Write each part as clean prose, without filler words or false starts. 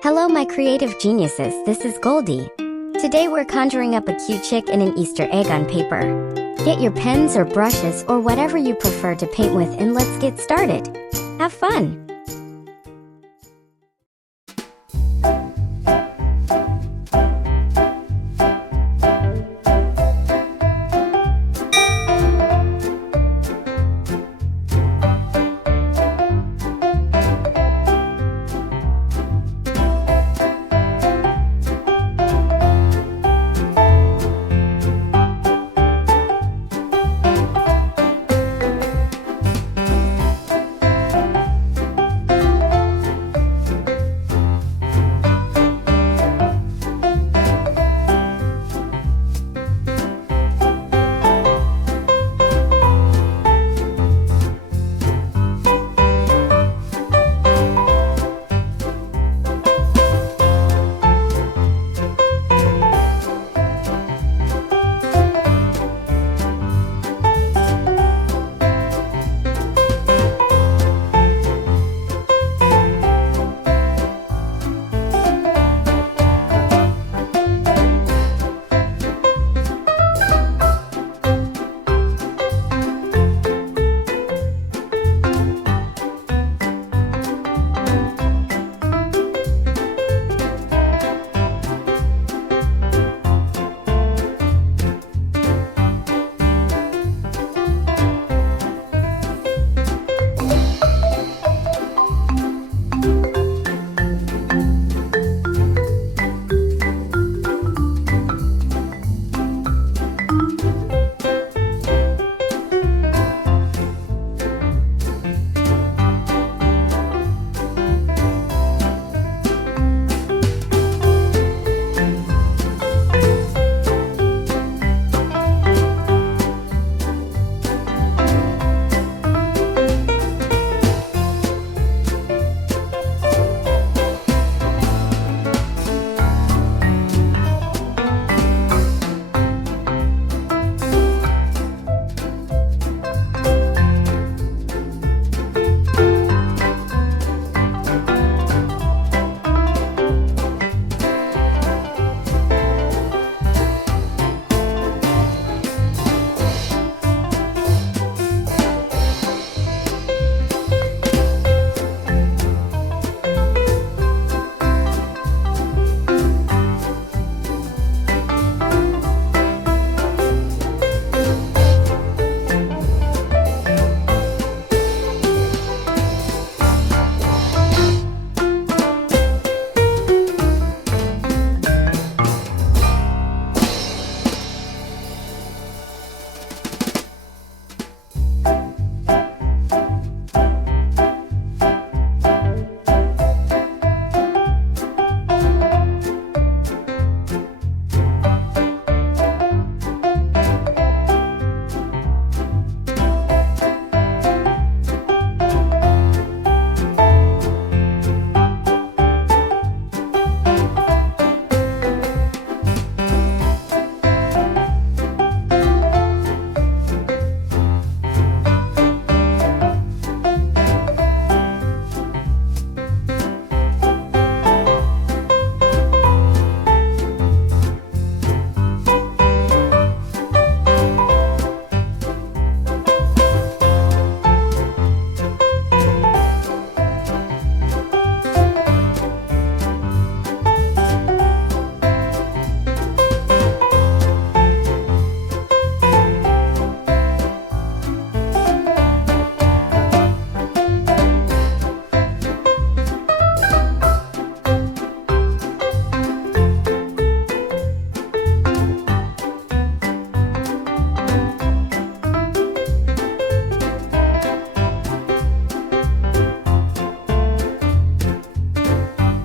Hello my creative geniuses, this is Goldi. Today we're conjuring up a cute chick and an Easter egg on paper. Get your pens or brushes or whatever you prefer to paint with and let's get started. Have fun!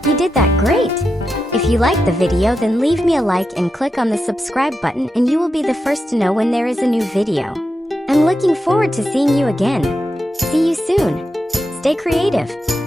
You did that great! If you liked the video, then leave me a like and click on the subscribe button and you will be the first to know when there is a new video. I'm looking forward to seeing you again. See you soon. Stay creative.